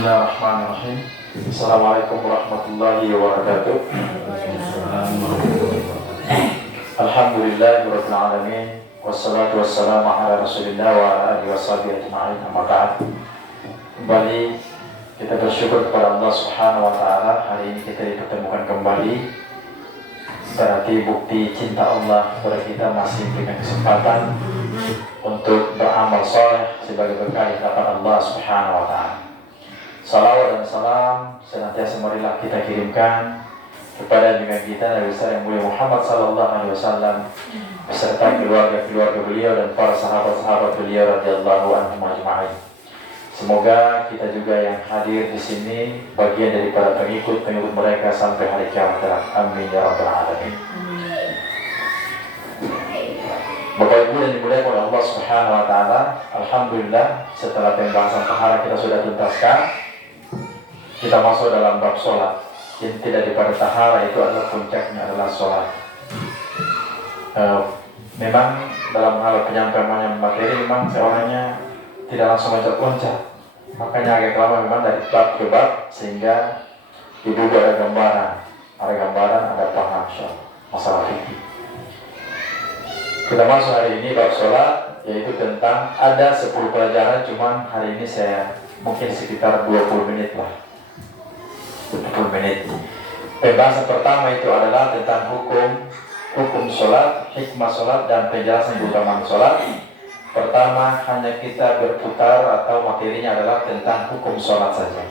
Bismillahirrahmanirrahim. Assalamualaikum warahmatullahi wabarakatuh. Alhamdulillahirabbil alamin. Wassalatu wassalamu ala Rasulillah wa ala alihi washabihi ajma'in. Amma ba'd. Kembali kita bersyukur kepada Allah Subhanahu wa taala. Hari ini kita dipertemukan kembali. Berarti bukti cinta Allah kepada kita masih memberikan kesempatan untuk beramal soleh sebagai berkah hadapan Allah Subhanahu wa taala. Salawat dan salam senantiasa marilah kita kirimkan kepada junjungan kita Nabi besar yang mulia Muhammad sallallahu alaihi wasallam beserta keluarga-keluarga beliau dan para sahabat-sahabat beliau radhiyallahu anhum ajma'in. Semoga kita juga yang hadir di sini bagian daripada pengikut mereka sampai hari kiamat kelak. Amin ya rabbal alamin. Bapak Ibu yang dimuliakan oleh Allah Subhanahu wa taala, alhamdulillah setelah pembahasan tahara kita sudah tuntaskan. Kita masuk dalam bab sholat. Yang tidak daripada tahara itu adalah puncaknya adalah sholat. Memang dalam hal penyampaian materi memang seorangnya tidak langsung loncat-loncat. Makanya agak lama memang dari bab ke bab sehingga diduga ada gambaran, ada paham masalah fikih. Kita masuk hari ini bab sholat, yaitu tentang ada 10 pelajaran, cuman hari ini saya mungkin sekitar 20 menit lah. 20 menit. Pembahasan pertama itu adalah tentang hukum sholat, hikmah sholat, dan penjelasan keutamaan sholat. Pertama, hanya kita berputar atau materinya adalah tentang hukum sholat saja.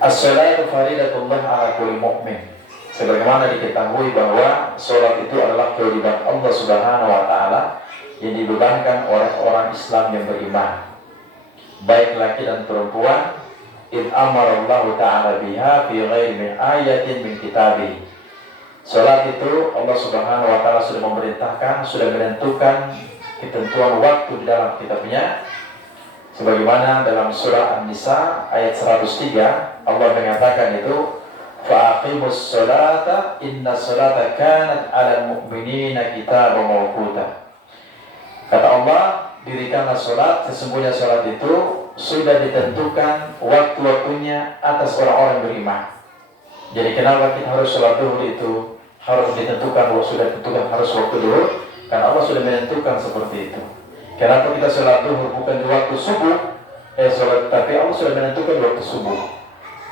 As-sholatu faridatullah ala kulli mu'min. Sebagaimana diketahui bahwa sholat itu adalah kewajiban Allah Subhanahu wa taala yang dibebankan oleh orang Islam yang beriman, baik laki dan perempuan. In amarallahu ta'ala biha fi ghairi min ayatin min kitabih. Salat itu Allah Subhanahu wa taala sudah memerintahkan, sudah menentukan ketentuan waktu di dalam kitabnya. Sebagaimana dalam surah An-Nisa ayat 103 Allah mengatakan itu, faqimus sholata inna sholata kanat 'alal mu'minina kitaban mawquta. Kata Allah, dirikanlah sholat, sesungguhnya sholat itu sudah ditentukan waktu-waktunya atas orang-orang beriman. Jadi kenapa kita harus sholat duhur itu harus ditentukan, sudah ditentukan harus waktu duhur? Karena Allah sudah menentukan seperti itu. Kenapa kita sholat duhur bukan di waktu subuh? Tapi Allah sudah menentukan di waktu subuh.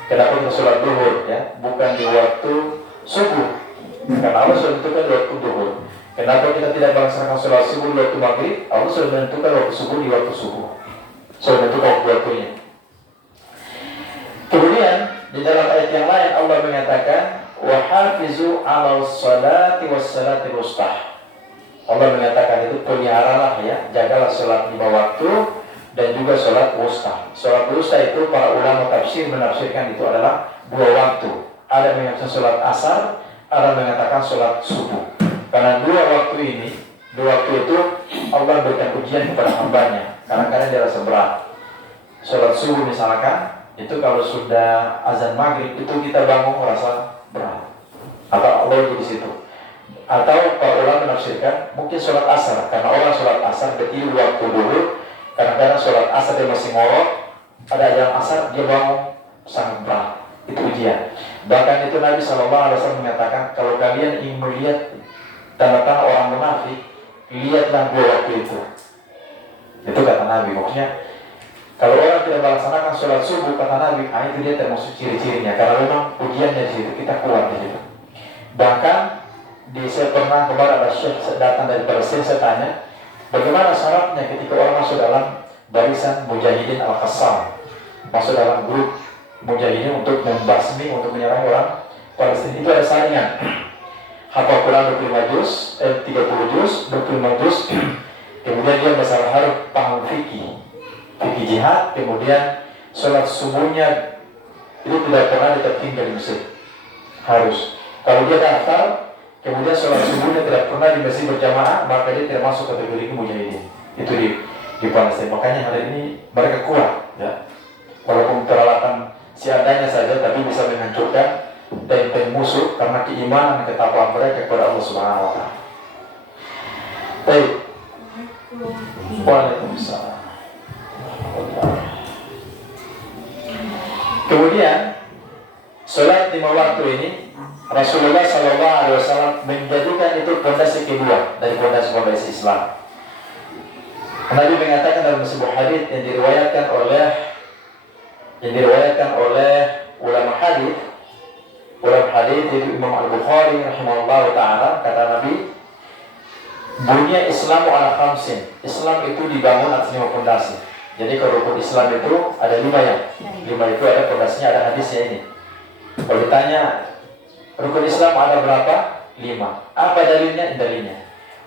Kenapa kita sholat duhur bukan di waktu subuh? Karena Allah sudah menentukan di waktu duhur. Kenapa kita tidak melaksanakan sholat subuh di waktu maghrib? Allah sudah menentukan waktu subuh di waktu subuh. Sudah menentukan waktunya. Kemudian di dalam ayat yang lain Allah mengatakan wa hafizu 'alas sholati was salatil wustah. Allah mengatakan itu peliharalah jagalah sholat 5 waktu dan juga sholat wusta. Sholat wusta itu para ulama tafsir menafsirkan itu adalah 2 waktu. Ada yang mengatakan sholat asar, ada yang mengatakan sholat subuh. Karena 2 waktu ini, 2 waktu itu Allah berikan ujian kepada hambanya. Kadang-kadang dia rasa berat. Sholat subuh misalkan, itu kalau sudah azan maghrib itu kita bangun merasa berat. Atau Allah di situ. Atau para ulama menafsirkan mungkin sholat asar, karena orang sholat asar berarti waktu dulu. Kadang-kadang sholat asar dia masih ngorok, ada yang asar dia bangun sangat berat. Itu ujian. Bahkan itu Nabi SAW mengatakan kalau kalian ingin melihat tanda-tanda orang munafik, lihatlah 2 waktu itu. Itu kata Nabi. Maksudnya kalau orang tidak melaksanakan sholat subuh, kata Nabi, itu dia termasuk ciri-cirinya. Karena memang ujiannya di situ, kita kuat di situ. Bahkan saya pernah kemarin ada syekh datang dari Palestina, saya tanya, bagaimana syaratnya ketika orang masuk dalam barisan Mujahidin Al-Qassam, masuk dalam grup Mujahidin untuk membasmi, untuk menyerang orang Palestina. Itu ada saringan. Hafal Quran 25 juz, 30 juz, 25 juz. Kemudian dia masalah harus paham fikih jihad. Kemudian sholat subuhnya itu tidak pernah tertinggal di masjid. Harus. Kalau dia daftar, kemudian sholat subuhnya tidak pernah di masjid berjamaah, maka dia tidak masuk kategori mujahidin. Itu di Palestina. Makanya hari ini mereka kuat, walaupun peralatan seadanya saja, tapi bisa menghancurkan benteng musuh karena keimanan dan ketakwaan mereka kepada Allah Subhanahu wa taala. Baik. Waalaikumsalam. Kemudian sholat 5 waktu ini Rasulullah SAW menjadikan itu pondasi kedua dari pondasi Islam. Nabi mengatakan dalam sebuah hadis yang diriwayatkan oleh ulama hadis yaitu Imam Al-Bukhari rahimahullah taala, kata Nabi, bunya Islamu ala khamsin. Islam itu dibangun atas 5 pondasi. Jadi kalau rukun Islam itu ada 5 ya. 5 itu ada pondasinya, ada hadisnya ini. Kalau ditanya rukun Islam ada berapa? 5. Apa dalilnya?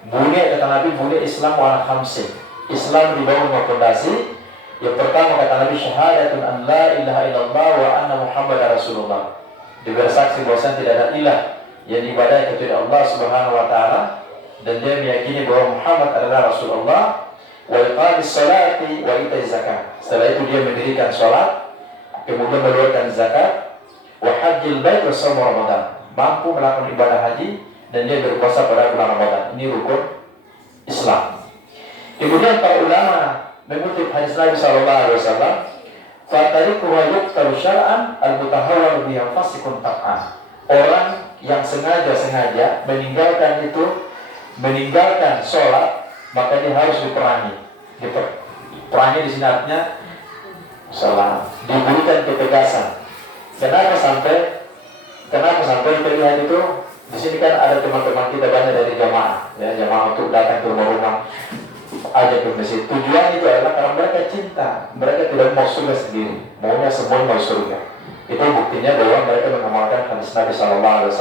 Bunya, kata Nabi, bunya Islam ala khamsin. Islam dibangun 5 pondasi. Yang pertama kata Nabi, syahadatun an la ilaha illallah wa anna Muhammadar Rasulullah. Bersaksi bahwa tidak ada ilah yang diibadahi kecuali Allah Subhanahu wa taala, dan dia meyakini bahwa Muhammad adalah Rasulullah. Wa iqamis salati wa ita'iz zakat. Setelah itu dia mendirikan salat, kemudian mengeluarkan zakat, wa hajjil bait wa shaum Ramadan. Mampu melakukan ibadah haji dan dia berpuasa pada bulan Ramadan. Ini rukun Islam. Kemudian para ulama mengutip hadis Nabi sallallahu alaihi wasallam, fatariku wa yuqtalu syar'an al-mutahawwal bi fasikun ta'an. Orang yang sengaja meninggalkan sholat, maka dia harus diperangi. Perangi di sini artinya salah, diberikan ketegasan. Kenapa sampai kita lihat itu? Di sini kan ada teman-teman kita banyak dari jamaah, ya, jamaah untuk datang ke rumah-rumah, ajak ke masjid. Tujuan itu adalah karena mereka cinta, mereka tidak mau surga sendiri, maunya semua mau surga. Itu buktinya bahwa mereka mengamalkan hadis Nabi SAW.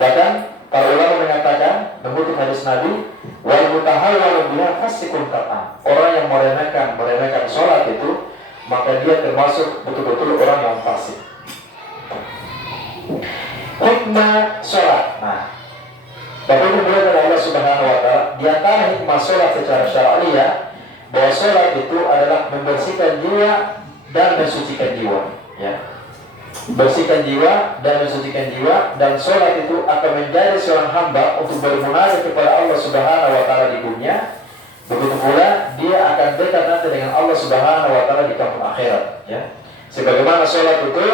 Bahkan para ulama mengatakan, mengutip hadis Nabi, wal mutahawwal biha fasikun ta'an. Orang yang meremehkan sholat itu, maka dia termasuk betul-betul orang yang fasik. Hikmah sholat. Nah, Bapak Ibu dari Allah Subhanahu wa taala, di antara hikmah sholat secara syar'iyyah, bahwa sholat itu adalah membersihkan jiwa dan mensucikan jiwa, ya. Bersihkan jiwa dan mensucikan jiwa, dan sholat itu akan menjadi seorang hamba untuk bermunajat kepada Allah Subhanahu wa taala di dunia. Begitu pula dia akan dekat nanti dengan Allah Subhanahu wa taala di kampung akhirat, ya. Sebagaimana sholat itu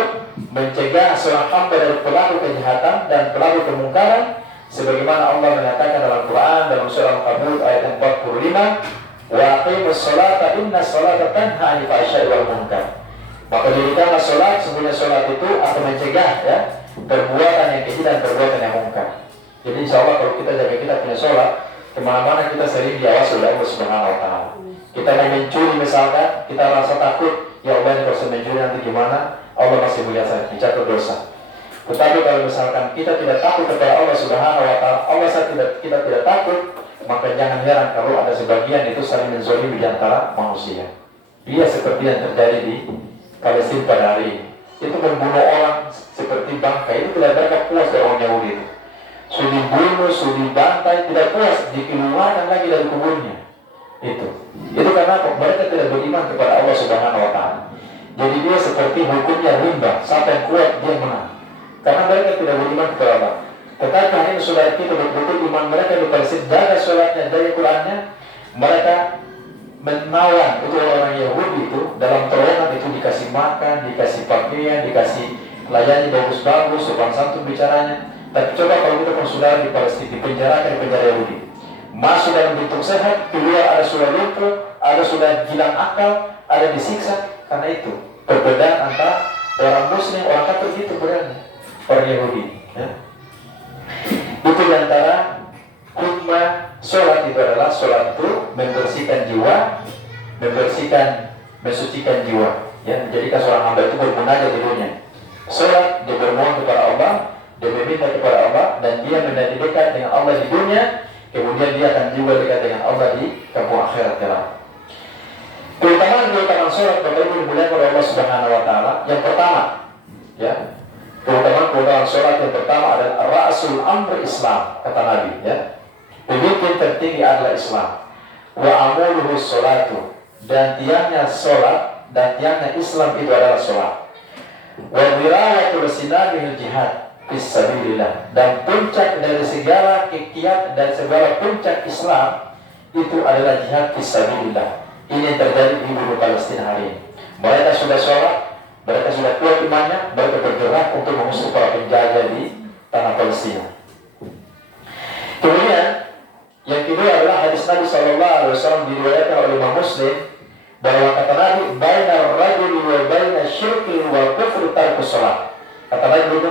mencegah seorang hamba dari pelaku kejahatan dan pelaku kemungkaran, sebagaimana Allah mengatakan dalam Quran dalam surah Al-Qamar ayat 45, wa aqimus sholata inna sholata tanha 'anil fahsya'i wal munkar. Maka dirikanlah sholat, sesungguhnya sholat itu akan mencegah, ya, perbuatan yang keji dan perbuatan yang mungkar. Jadi insya Allah kalau kita jaga kita punya sholat, kemana-mana kita sering diawasi oleh Allah Subhanahu wa taala. Kita mau mencuri misalkan, kita rasa takut, ya Allah ini kalau saya mencuri nanti gimana? Allah masih melihat saya, dicatat dosa. Tetapi kalau misalkan kita tidak takut kepada Allah Subhanahu wa taala, kita tidak takut, maka jangan heran kalau ada sebagian itu saling menzalimi di antara manusia. Dia seperti yang terjadi di Palestina pada hari ini. Itu membunuh orang seperti bangkai, itu tidak mereka puas dari orang Yahudi itu. Sudah dibunuh, sudah dibantai, tidak puas, dikeluarkan lagi dari kuburnya. Itu karena mereka tidak beriman kepada Allah Subhanahu wa taala. Jadi dia seperti hukumnya rimba, siapa yang kuat dia menang. Karena mereka tidak beriman kepada Allah. Tetapi hari ini saudara kita betul-betul iman mereka di Palestina, jaga sholatnya, jaga Qurannya, mereka menawan itu orang Yahudi itu dalam terowongan itu dikasih makan, dikasih pakaian, dikasih layani bagus-bagus, sopan santun bicaranya. Tapi coba kalau kita pun saudara di Palestina, dipenjarakan di penjara Yahudi, masuk dalam bentuk sehat, keluar ada sudah lumpuh, ada sudah hilang akal, ada disiksa. Karena itu perbedaan antara orang Muslim, orang kafir itu berani orang Yahudi, ya. Itu diantara hikmah sholat itu adalah sholat itu membersihkan jiwa, mensucikan jiwa, ya, menjadikan seorang hamba itu bermunajat di dunia. Sholat dia bermohon kepada Allah, dia meminta kepada Allah, dan dia menjadi dekat dengan Allah di dunia. Kemudian dia akan juga dekat dengan Allah di kampung akhirat kelak. Keutamaan sholat Bapak Ibu dimuliakan oleh Allah Subhanahu wa taala. Yang pertama, ya, keutamaan sholat yang pertama adalah ra'sul amri Islam, kata Nabi, ya. Pemimpin tertinggi adalah Islam. Wa amuluhu sholatu, dan tiangnya sholat dan tiangnya Islam itu adalah sholat. Wa wirayatul sinamil jihad fisabilillah, dan puncak dari segala kiat dan segala puncak Islam itu adalah jihad fisabilillah. Ini yang terjadi di bumi Palestina hari ini. Mereka sudah sholat, Mereka sudah kuat imannya, mereka bergerak untuk mengusir para penjajah di tanah Palestina. Kemudian yang kedua adalah hadis Nabi SAW diriwayatkan oleh Imam Muslim bahwa kata Nabi, "Baina rajuli wa baina syirki wa kufri tarkus shalah." Kata Nabi itu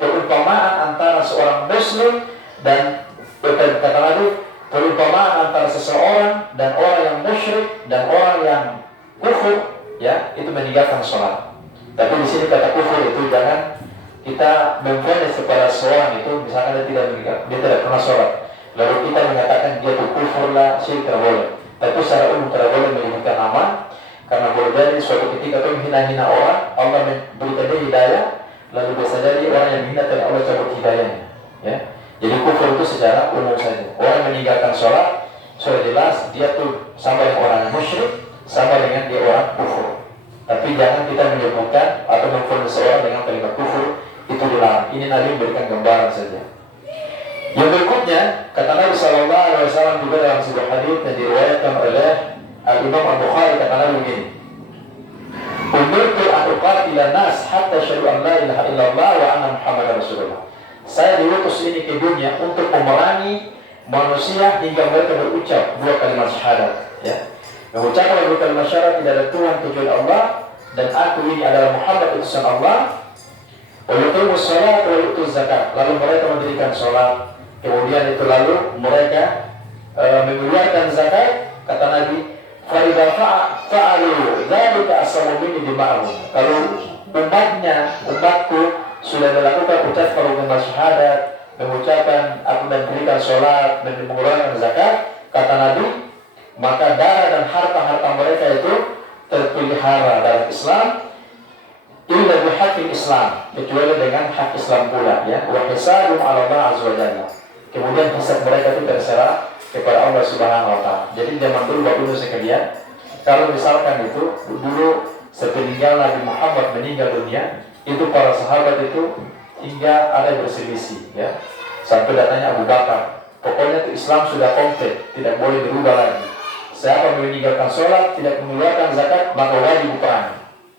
perumpamaan antara seorang Muslim dan kata Nabi perumpamaan antara seseorang dan orang yang musyrik dan orang yang kufur, ya, itu meninggalkan sholat. Tapi di sini kata kufur itu jangan kita memfonis kepada seorang itu, misalkan dia tidak pernah sholat, lalu kita mengatakan dia itu kufur lah, syirik tidak boleh. Tapi secara umum tidak boleh menyebutkan nama, karena boleh jadi suatu ketika itu menghina-hina orang, Allah memberikan dia hidayah, lalu bisa jadi orang yang menghina dan Allah cabut hidayahnya, ya. Jadi kufur itu secara umum saja. Orang meninggalkan sholat, sudah jelas dia tuh sama dengan orang musyrik, sama dengan dia orang kufur. Tapi jangan kita menyebutkan atau memfonis seorang dengan kalimat kufur, itu dilarang. Ini Nabi memberikan gambaran saja. Yang berikutnya, kata Nabi SAW juga dalam sebuah hadis yang diriwayatkan oleh Al-Imam Al-Bukhari, kata Nabi begini, "Umirtu an uqatila nas hatta syahadu an la ilaha illallah wa anna Muhammadar Rasulullah." Saya diutus ini ke dunia untuk memerangi manusia hingga mereka berucap dua kalimat syahadat, ya. Mengucapkan dua kalimat syahadat tidak ada Tuhan kecuali Allah dan aku ini adalah Muhammad utusan Allah. Wa yuqimus shalat wa yutuz zakat. Lalu mereka mendirikan salat, kemudian itu lalu mereka mengeluarkan zakat. Kata Nabi, fa idza fa'alu dzalika asamu minni dima'ahum. Kalau umatku sudah melakukan ucapan kalimat syahadat, mengucapkan aku dan mendirikan salat dan mengeluarkan zakat, kata Nabi, maka darah dan harta-harta mereka itu terpelihara dalam Islam, illa bihaqqil Islam, kecuali dengan hak Islam pula, ya. Wa hisabum 'ala Allah azza wa jalla. Kemudian hisab mereka itu terserah kepada Allah Subhanahu wa taala. Jadi zaman dulu Bapak Ibu sekalian, kalau misalkan itu dulu sepeninggal Nabi Muhammad meninggal dunia, itu para sahabat itu hingga ada berselisih, ya. Sampai datanya Abu Bakar, pokoknya itu Islam sudah komplit, tidak boleh dirubah lagi. Siapa meninggalkan sholat, tidak mengeluarkan zakat, maka wajib perang.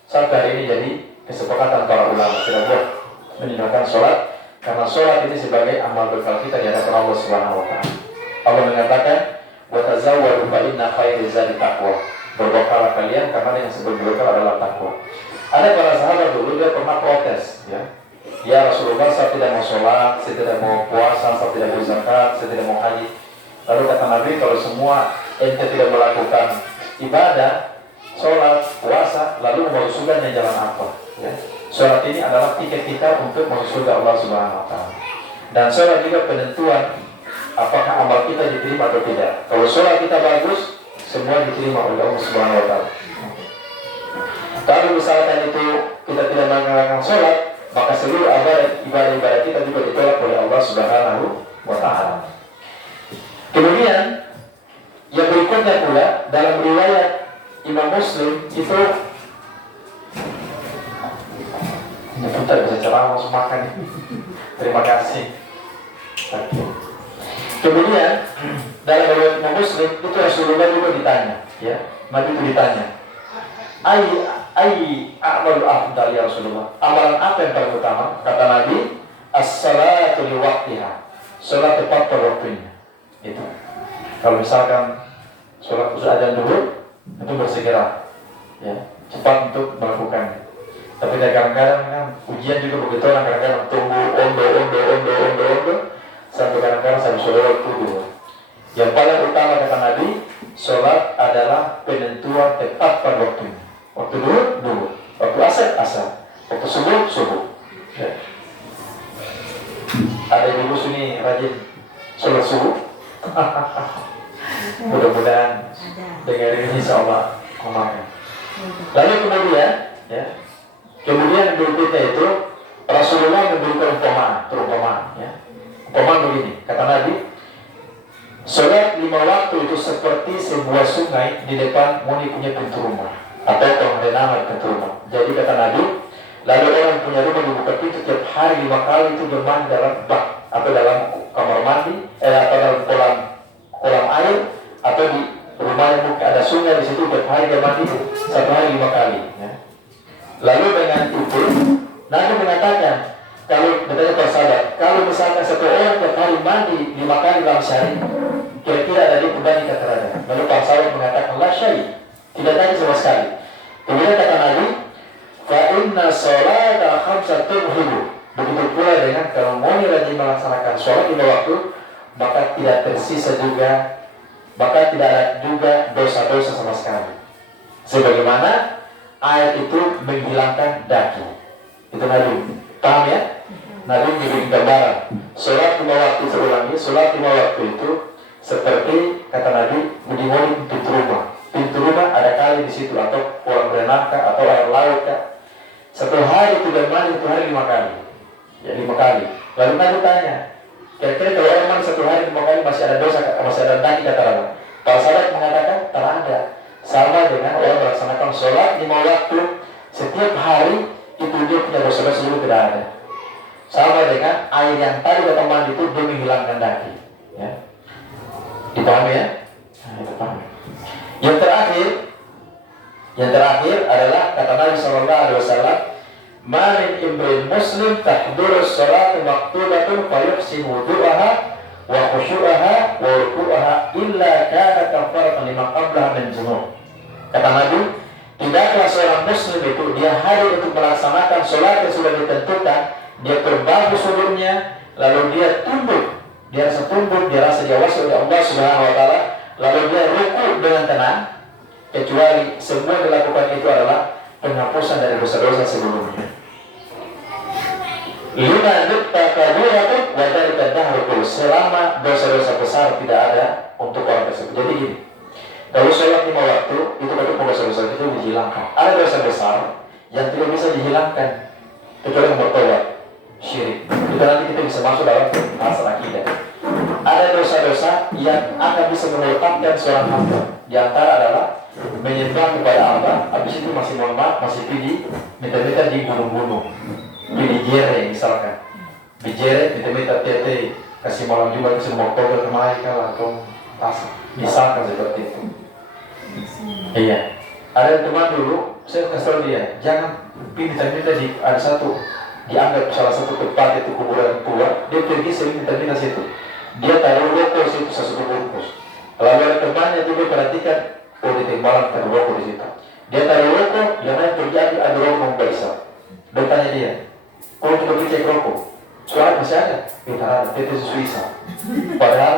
Sampai hari ini jadi kesepakatan para ulama, tidak boleh meninggalkan sholat, karena sholat ini sebagai amal bekal kita di hadapan Allah Subhanahu wa taala. Allah mengatakan, "Wa tazawwadu fa inna khairaz zadi taqwa." Berbekallah kalian karena yang sebagai bekal adalah takwa. Ada para sahabat dulu dia pernah protes, ya. Ya Rasulullah, saya tidak mau sholat, saya tidak mau puasa, saya tidak mau zakat, saya tidak mau haji. Lalu kata Nabi, kalau semua ente tidak melakukan ibadah, sholat, puasa, lalu mau surganya jalan apa? Ya. Sholat ini adalah tiket kita untuk masuk surga Allah Subhanahu wa taala. Dan sholat juga penentuan apakah amal kita diterima atau tidak. Kalau sholat kita bagus, semua diterima oleh Allah Subhanahu wa taala. Kalau misalkan itu kita tidak mengerjakan sholat, maka seluruh ibadah kita juga ditolak oleh Allah Subhanahu wa taala. Kemudian yang berikutnya pula dalam riwayat Imam Muslim itu, ini pun tak bisa ceramah langsung makan. Terima kasih. Kemudian dalam riwayat Imam Muslim itu Rasulullah juga ditanya, ya, Nabi itu ditanya, a'malu afdal ya Rasulullah, amalan apa yang paling utama? Kata Nabi, as-salatu li waqtiha, salat tepat pada waktunya. Itu kalau misalkan salat usul azan dulu, itu bersegera, ya, cepat untuk melakukannya. Tapi kadang-kadang kan ujian juga begitu, orang kadang-kadang tunggu ondo sampai kadang-kadang sampai sholat dulu. Yang paling utama kata Nabi, sholat adalah penentuan tepat pada waktunya. Waktu dulu, waktu asar, waktu subuh. Ya. Ada ibu sini rajin sholat subuh. Mudah-mudahan dengar ini insyaallah aman. Lalu kemudian, ya, kemudian berikutnya itu Rasulullah memberikan perumpamaan, ya. Umpamaan begini, kata Nabi, sholat 5 waktu itu seperti sebuah sungai di depan Muni punya pintu rumah atau pengenalan pintu rumah. Jadi kata Nabi, lalu orang punya rumah dibuka pintu tiap hari 5 kali itu bermandi dalam bak atau dalam kamar mandi, atau dalam kolam air, atau di rumah yang ada sungai di situ tiap hari dia mandi 1 hari 5 kali. Ya. Lalu dengan itu Nabi mengatakan, kalau bertanya para sahabat, kalau misalkan satu orang tiap hari mandi 5 kali dalam sehari, kira-kira ada dia berbanding kata ada. Lalu para sahabat mengatakan, la syai, tidak tadi sama sekali. Kemudian kata Nabi, fa inna sholata khamsatun hibu. Begitu pula dengan kalau mau rajin melaksanakan sholat 5 waktu, maka tidak tersisa juga, maka tidak ada juga dosa-dosa sama sekali. Sebagaimana ayat itu menghilangkan daging. Itu Nabi. Paham ya? Nabi memberi gambaran. Sholat 5 waktu seulangnya, sholat 5 waktu itu seperti kata Nabi, mendingoni pintu rumah. Pintu rumah ada kali di situ atau kolam renang atau air laut kah? Satu hari itu dan mandi 1 hari 5 kali. Ya 5 kali. Lalu Nabi tanya, kira-kira kalau orang mandi 1 hari 5 kali masih ada dosa, masih ada daging kata Nabi? Para sahabat mengatakan tak ada. Sama dengan orang melaksanakan sholat 5 waktu setiap hari itu dia tidak dosa-dosa juga tidak ada. Sama dengan air yang tadi datang mandi itu dia menghilangkan daging. Ya. Dipahami ya? Nah, itu paham. Yang terakhir adalah kata Nabi SAW, "Ma min imrin muslim tahduru as-salatu maktubatun fa yuhsinu wudu'aha wa khushu'aha wa ruku'aha illa kana kafaratan lima qablaha min junub." Kata Nabi, tidaklah seorang muslim itu dia hadir untuk melaksanakan sholat yang sudah ditentukan, dia berbagus wudhunya, lalu dia tunduk, dia rasa tunduk, dia rasa diawasi oleh Allah Subhanahu wa taala, lalu dia ruku dengan tenang, kecuali semua yang dilakukan itu adalah penghapusan dari dosa-dosa sebelumnya. Lima nukta kabiratun wa dzalika dahru, selama dosa-dosa besar tidak ada untuk orang tersebut. Jadi gini, kalau sholat 5 waktu itu berarti dosa-dosa itu dihilangkan. Ada dosa besar yang tidak bisa dihilangkan kecuali yang bertobat, syirik. Itu nanti kita bisa masuk dalam masalah akidah. Ada dosa-dosa yang akan bisa menyebabkan seorang hamba. Di antara adalah menyembah kepada Allah, habis itu masih mohon maaf, masih pilih minta-minta di gunung-gunung, pilih jere misalkan, di jere minta-minta tete kasih malam Jumat, kasih mau Oktober kemarin atau misalkan seperti itu. Iya. Ada teman dulu, saya kasih tahu dia, jangan minta-minta di ada satu dianggap salah satu tempat itu kuburan tua, dia pergi sering minta-minta situ. Dia taruh rokok situ satu bungkus. Lalu ada temannya juga perhatikan, oh di Timbalan taruh rokok di situ. Dia taruh rokok, yang lain pergi ada rokok nggak bisa. Dia tanya dia, oh coba pergi cek rokok, suara masih ada? Kita ada, itu susah. Padahal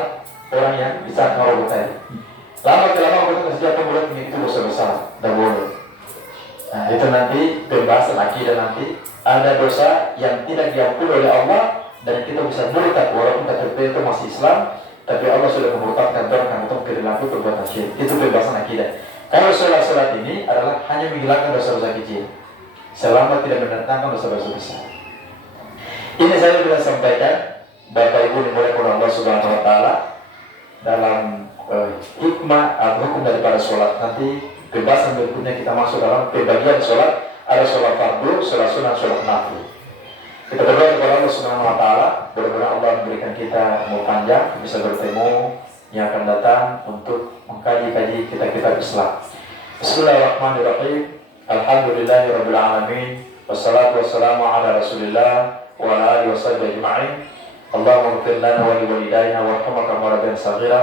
orang yang bisa ngerokok tadi. Lama-lama kita setiap bulan ini itu dosa besar dan boleh. Nah itu nanti pembahasan akidah nanti. Ada dosa yang tidak diampuni oleh Allah dan kita bisa murtad walaupun kita itu masih Islam, tapi Allah sudah memurtadkan orang karena itu perilaku perbuatan syirik. Itu pembahasan akidah. Kalau sholat ini adalah hanya menghilangkan dosa-dosa kecil, selama tidak mendatangkan dosa-dosa besar. Ini saya sudah sampaikan, Bapak Ibu dimulai oleh Allah Subhanahu Wa Taala dalam hikmah atau hukum daripada sholat. Nanti pembahasan berikutnya kita masuk dalam pembagian sholat. Ada sholat fardu, sholat sunnah, sholat nafil. Kita berdoa kepada Allah Subhanahu Wa Taala, mudah-mudahan Allah memberikan kita umur panjang, bisa bertemu yang akan datang untuk mengkaji kitab-kitab Islam. Bismillahirrahmanirrahim. Alhamdulillahirabbil alamin. Wassalatu wassalamu ala Rasulillah wa ala alihi washabbihi ajma'in. Allahumma ighfir lana wa li walidayna warhamna kama rabbayana shaghira.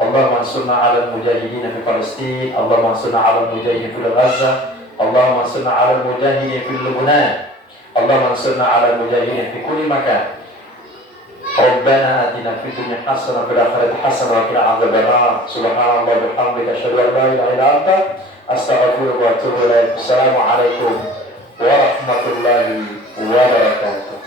Allahumma ansurna 'alal mujahidin fi Palestin. Allahumma ansurna 'alal mujahidin fi Gaza. Allahumma ansurna 'alal mujahidin fi Lebanon. Allahumma ansurna 'alal mujahidin fi kulli makan. Rabbana atina fid dunya hasanah wa fil akhirati hasanah wa qina adzabannar. Subhanallah wa bihamdika asyhadu an la ilaha illa anta astaghfiruka wa atubu ilaik. Assalamu alaikum warahmatullahi wabarakatuh.